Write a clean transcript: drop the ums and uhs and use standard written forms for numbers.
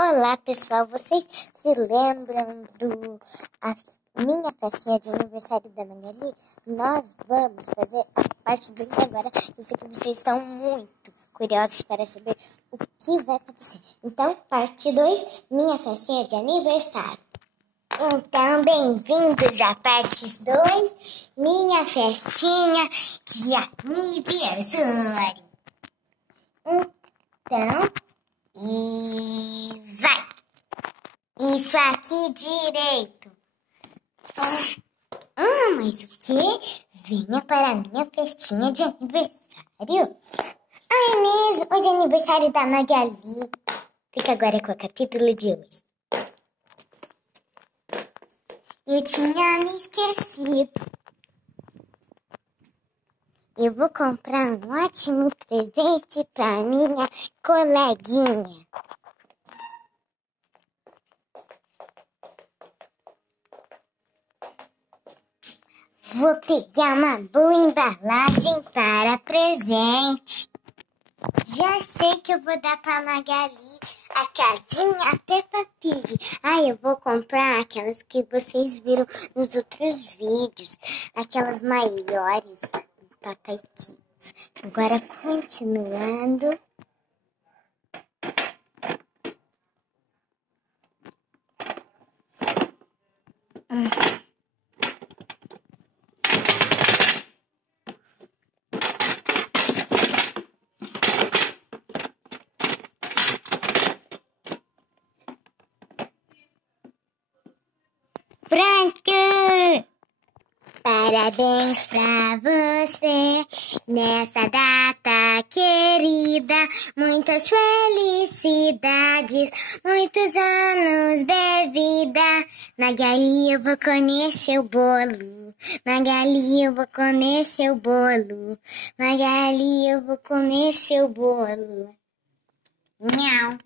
Olá, pessoal, vocês se lembram a minha festinha de aniversário da Magali? Nós vamos fazer a parte 2 agora. Eu sei que vocês estão muito curiosos para saber o que vai acontecer. Então, parte 2, minha festinha de aniversário. Então, bem-vindos à parte 2, minha festinha de aniversário. Então, e vai! Isso aqui direito. Mas o quê? Venha para a minha festinha de aniversário. É mesmo, hoje é aniversário da Magali. Fica agora com o capítulo de hoje. Eu tinha me esquecido. Eu vou comprar um ótimo presente para minha coleguinha. Vou pegar uma boa embalagem para presente. Já sei que eu vou dar para Magali a casinha Peppa Pig. Eu vou comprar aquelas que vocês viram nos outros vídeos. Aquelas maiores. Papai Kids. Agora, continuando. Pronto! Parabéns pra você nessa data querida. Muitas felicidades, muitos anos de vida. Magali, eu vou comer seu bolo. Magali, eu vou comer seu bolo. Magali, eu vou comer seu bolo. Nhau.